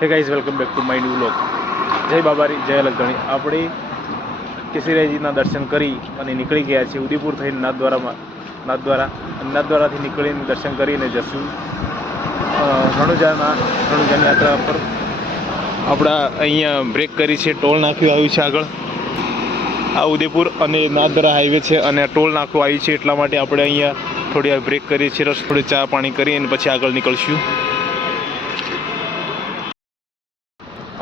Hey guys, welcome back to my new vlog. जय बाबारी, जय लखगणी। આપણે કેસરીજીના દર્શન કરી અને નીકળી ગયા છીએ ઉદયપુર થઈને નાથદ્વારાથી નીકળીને દર્શન કરીને જશું રણુજાની યાત્રા પર। આપણા અહીંયા બ્રેક કરી છે, ટોલ નાખ્યું આવ્યું છે આગળ। આ ઉદયપુર અને નાથદ્વારા હાઈવે છે અને ટોલ નાખવું આવ્યું છે, એટલા માટે આપણે અહીંયા થોડી વાર બ્રેક કરીએ છીએ, થોડી ચા પાણી કરી અને પછી આગળ નીકળશું।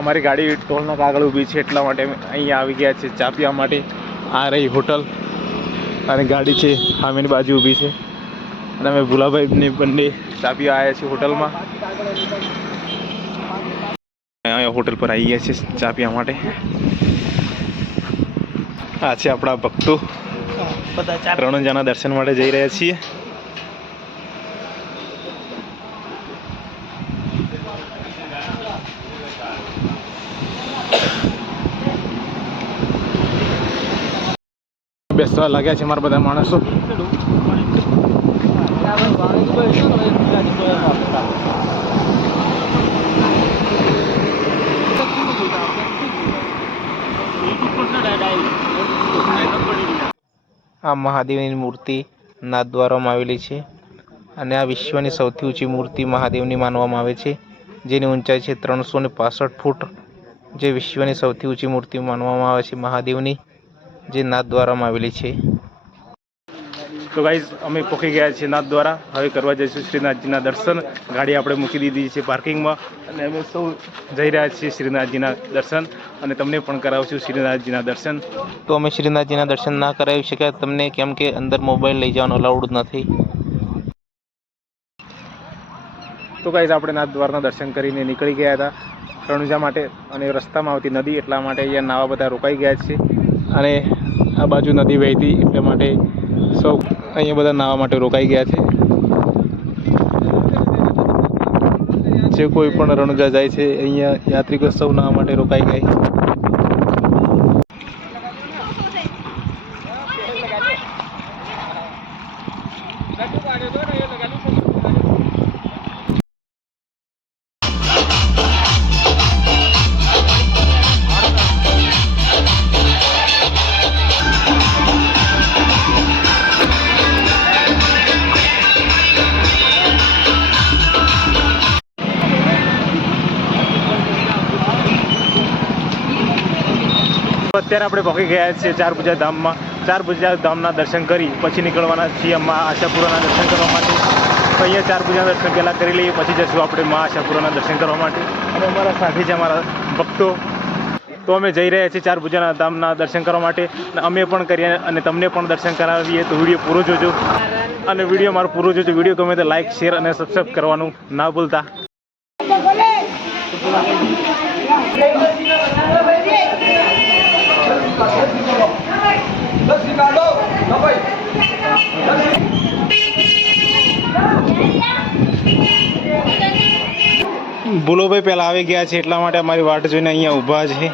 અમારી ગાડી ટોલના આગળ ઊભી છે, એટલા માટે અહીંયા આવી ગયા છે ચા પીવા માટે। આ રહી હોટલ અને ગાડી છે સામેની બાજુ ઊભી છે અને અમે ભુલાભાઈને બંને ચા પીવા આવ્યા છીએ હોટલમાં। અહીંયા હોટલ પર આવી ગયા છે ચા પીવા માટે। આ છે આપણા ભક્તો, રણુજાના દર્શન માટે જઈ રહ્યા છીએ। બેસવા લાગ્યા છે મારા બધા માણસો। આ મહાદેવની મૂર્તિ નાથદ્વારામાં આવેલી છે અને આ વિશ્વની સૌથી ઊંચી મૂર્તિ મહાદેવની માનવામાં આવે છે, જેની ઊંચાઈ છે 365 ફૂટ, જે વિશ્વની સૌથી ઊંચી મૂર્તિ માનવામાં આવે છે મહાદેવની, જે નાથદ્વારામાં આવેલી છે। તો ગાઈઝ, અમે પહોંચી ગયા છીએ નાથદ્વારા। હવે કરવા જઈશું શ્રીનાથજીના દર્શન। ગાડી આપણે મૂકી દીધી છે પાર્કિંગમાં અને અમે સૌ જઈ રહ્યા છીએ શ્રીનાથજીના દર્શન અને તમને પણ કરાવશું શ્રીનાથજીના દર્શન। તો અમે શ્રીનાથજીના દર્શન ના કરાવી શક્યા તમને, કેમ કે અંદર મોબાઈલ લઈ જવાનો અલાઉડ નથી। તો ગાઈઝ, આપણે નાથદ્વારના દર્શન કરીને નીકળી ગયા હતા રણુજા માટે અને રસ્તામાં આવતી નદી એટલા માટે અહીંયા નાવા બધા રોકાઈ ગયા છે અને આ બાજુ નદી વહેતી એટલા માટે સૌ અહીંયા બધા નાવા માટે રોકાઈ ગયા છે। જે કોઈ પણ રણુજા જાય છે અહીંયા યાત્રિકો સૌ નાવા માટે રોકાઈ ગયા। અત્યારે આપણે પહોંચી ગયા છીએ ચારભુજા ધામમાં। ચારભુજા ધામના દર્શન કરી પછી નીકળવાના છીએ મા આશાપુરાના દર્શન કરવા માટે। તો અહીંયા ચારભુજાના દર્શન પહેલાં કરી લઈએ, પછી જશું આપણે મા આશાપુરાના દર્શન કરવા માટે। અને અમારા સાથે છે અમારા ભક્તો। તો અમે જઈ રહ્યા છીએ ચારભુજાના ધામના દર્શન કરવા માટે, અમે પણ કરીએ અને તમને પણ દર્શન કરાવીએ। તો વિડીયો પૂરો જોજો અને વિડીયો મારો પૂરો જોજો। વિડીયો ગમે તો લાઇક, શેર અને સબસ્ક્રાઈબ કરવાનું ના ભૂલતા। ભૂલોભાઈ પહેલાં આવી ગયા છે એટલા માટે અમારી વાટ જોઈને અહીંયા ઊભા છે।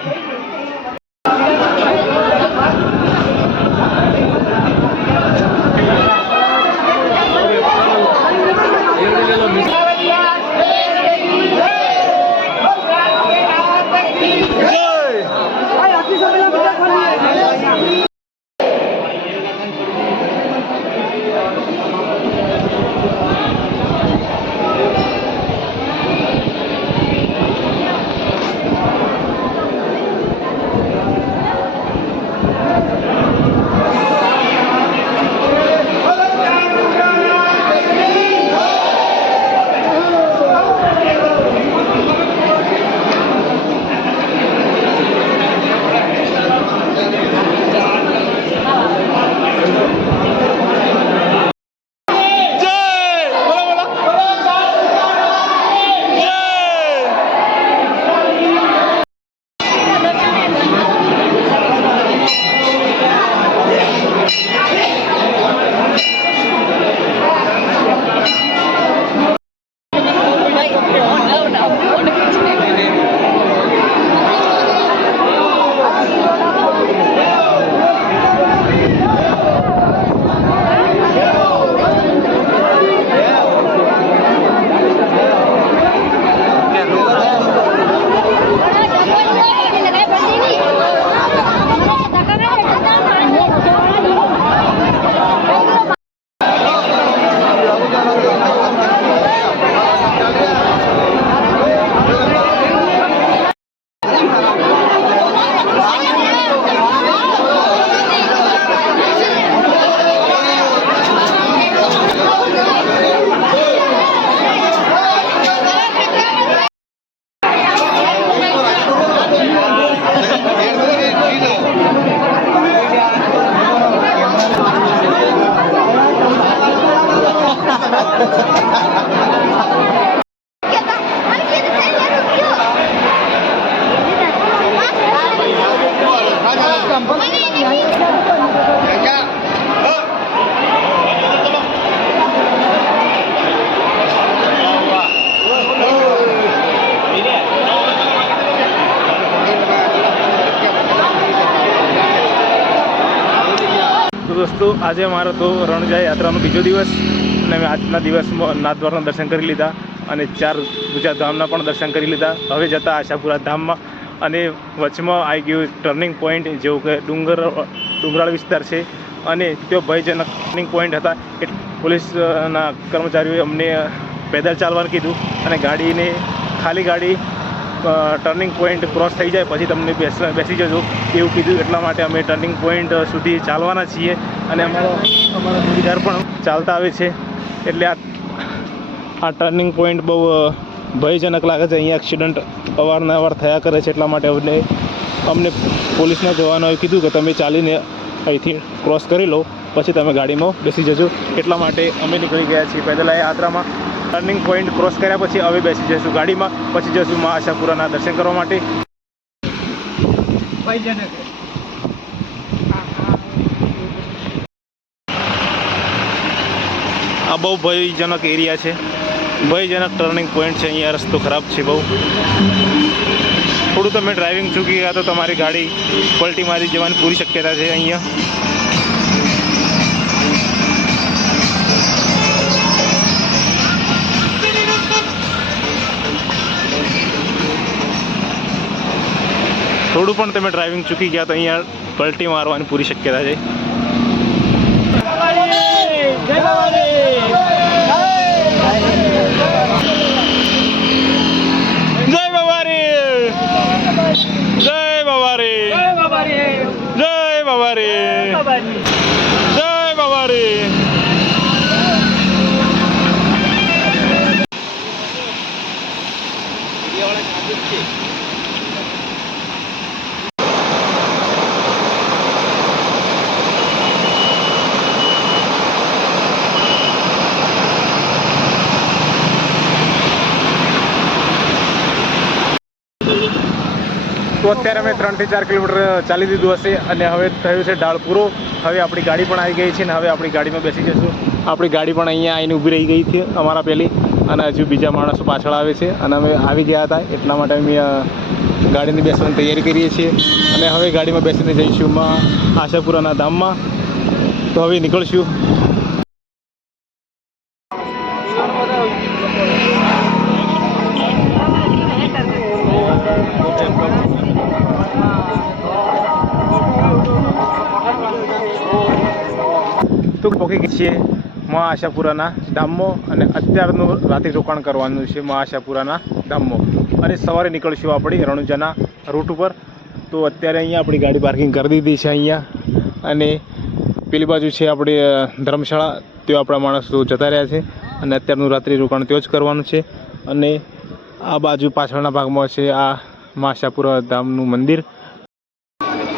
દોસ્તો, આજે અમારો તો રણુજા યાત્રાનો બીજો દિવસ અને અમે આજના દિવસમાં નાથદ્વારના દર્શન કરી લીધા અને 4 ગુજરાત ધામના પણ દર્શન કરી લીધા. હવે જતા આશાપુરા ધામમાં અને વચમાં આવી ગયું ટર્નિંગ પોઈન્ટ, જેવું કે ડુંગરાળ વિસ્તાર છે અને તે ભયજનક ટર્નિંગ પોઈન્ટ હતા. એટલે પોલીસના કર્મચારીઓએ અમને પેદલ ચાલવાનું કીધું અને ખાલી ગાડી ટર્નિંગ પોઈન્ટ ક્રોસ થઈ જાય પછી તમને બેસી જજો એવું કીધું. એટલા માટે અમે ટર્નિંગ પોઈન્ટ સુધી ચાલવાના છીએ અને અમારા જોડીદાર પણ ચાલતા આવે છે. એટલે આ ટર્નિંગ પોઈન્ટ બહુ ભયજનક લાગે છે. અહીંયા એક્સિડન્ટ અવારનવાર થયા કરે છે. એટલા માટે અમને પોલીસના જવાનોએ કીધું કે તમે ચાલીને અહીંથી ક્રોસ કરી લો પછી તમે ગાડીમાં બેસી જજો. એટલા માટે અમે નીકળી ગયા છીએ પેદલ આ યાત્રામાં. ટર્નિંગ પોઈન્ટ ક્રોસ કર્યા પછી હવે બેસી જઈશું ગાડીમાં, પછી જઈશું મા આશાપુરાના દર્શન કરવા માટે. આ બહુ ભયજનક એરિયા છે, ભયજનક ટર્નિંગ પોઈન્ટ છે. અહીંયા રસ્તો ખરાબ છે બહુ. થોડું તમે ડ્રાઇવિંગ ચૂકી ગયા તો તમારી ગાડી પલટી મારી જવાની પૂરી શક્યતા છે અહીંયા. થોડું પણ તમે ડ્રાઇવિંગ ચૂકી ગયા તો અહીંયા પલટી મારવાની પૂરી શક્યતા છે. જય બાબારી, જય બાબારી, જય બાબારી, જય બાબારી. તો અત્યારે અમે 3 થી 4 કિલોમીટર ચાલી દીધું હશે અને હવે થયું છે ઢાળ પૂરો. હવે આપણી ગાડી પણ આવી ગઈ છે અને હવે આપણી ગાડીમાં બેસી જઈશું. આપણી ગાડી પણ અહીંયા આવીને ઊભી રહી ગઈ છે અમારા પહેલી, અને હજુ બીજા માણસો પાછળ આવે છે અને અમે આવી ગયા હતા એટલા માટે અમે ગાડીની બેસવાની તૈયારી કરીએ છીએ અને હવે ગાડીમાં બેસીને જઈશું આશાપુરાના ધામમાં. તો હવે નીકળશું. તો પહોંચી ગઈ છીએ મા આશાપુરાના ધામમાં અને અત્યારનું રાત્રિ રોકાણ કરવાનું છે મા આશાપુરાના ધામમાં અને સવારે નીકળશું આપણી રણુજાના રૂટ ઉપર. તો અત્યારે અહીંયા આપણી ગાડી પાર્કિંગ કરી દીધી છે અહીંયા, અને પેલી બાજુ છે આપણી ધર્મશાળા, ત્યાં આપણા માણસો જતા રહ્યા છે અને અત્યારનું રાત્રિ રોકાણ ત્યાં જ કરવાનું છે. અને આ બાજુ પાછળના ભાગમાં છે આ મા આશાપુરા ધામનું મંદિર.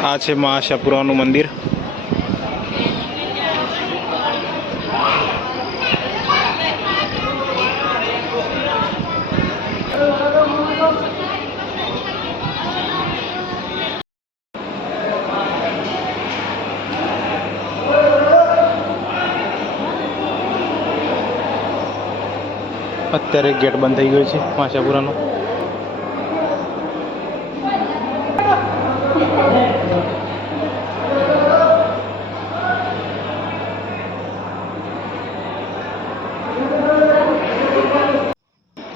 આ છે મા આશાપુરાનું મંદિર. અત્યારે ગેટ બંધ થઈ ગયો છે આશાપુરાનો.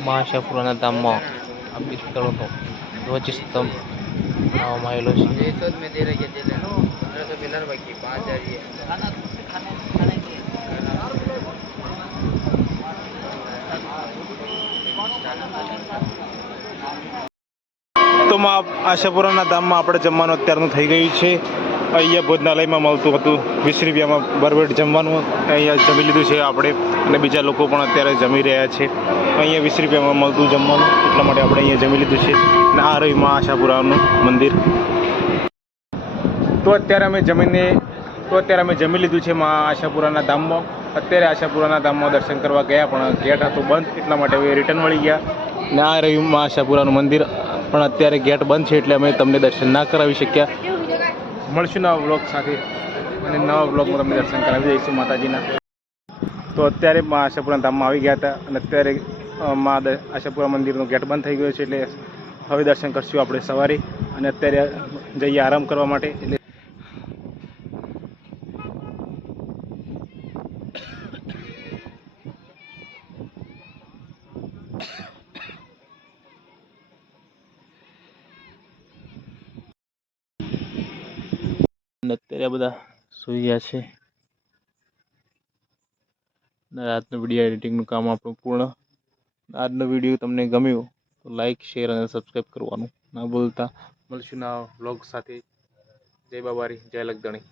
મા આશાપુરાના ધામમાં આ પિત્તળનો ધ્વજસ્તંભ બનાવવામાં આવેલો છે. તો મા આશાપુરાના ધામમાં આપણે જમવાનું અત્યારનું થઈ ગયું છે. અહીંયા ભોજનાલયમાં મળતું હતું 20 રૂપિયામાં બરબેટ જમવાનું. અહીંયા જમી લીધું છે આપણે અને બીજા લોકો પણ અત્યારે જમી રહ્યા છે. અહીંયા 20 રૂપિયામાં મળતું જમવાનું, એટલા માટે આપણે અહીંયા જમી લીધું છે. અને આ રહ્યું મા આશાપુરાનું મંદિર. તો અત્યારે અમે જમી લીધું છે મા આશાપુરાના ધામમાં. અત્યારે આશાપુરાના ધામમાં દર્શન કરવા ગયા પણ ગેટ હતો બંધ, એટલા માટે હવે રિટર્ન વળી ગયા. ને આ રહ્યું મા આશાપુરાનું મંદિર, પણ અત્યારે ગેટ બંધ છે એટલે અમે તમને દર્શન ના કરાવી શક્યા. મળશું નવા વ્લોગ સાથે અને નવા વ્લોગમાં તમને દર્શન કરાવી દઈશું માતાજીના. તો અત્યારે મા આશાપુરા ધામમાં આવી ગયા હતા અને અત્યારે મા આશાપુરા મંદિરનો ગેટ બંધ થઈ ગયો છે એટલે હવે દર્શન કરશું આપણે સવારે. અને અત્યારે જઈએ આરામ કરવા માટે. એટલે અને અત્યારે આ બધા સૂઈ ગયા છે. અને આજનો વિડીયો એડિટિંગનું કામ આપણું પૂર્ણ. આજનો વિડીયો તમને ગમ્યો તો લાઈક, શેર અને સબસ્ક્રાઈબ કરવાનું ના ભૂલતા. મળશું નવા વ્લોગ સાથે. જય બાબારી, જય લગદણી.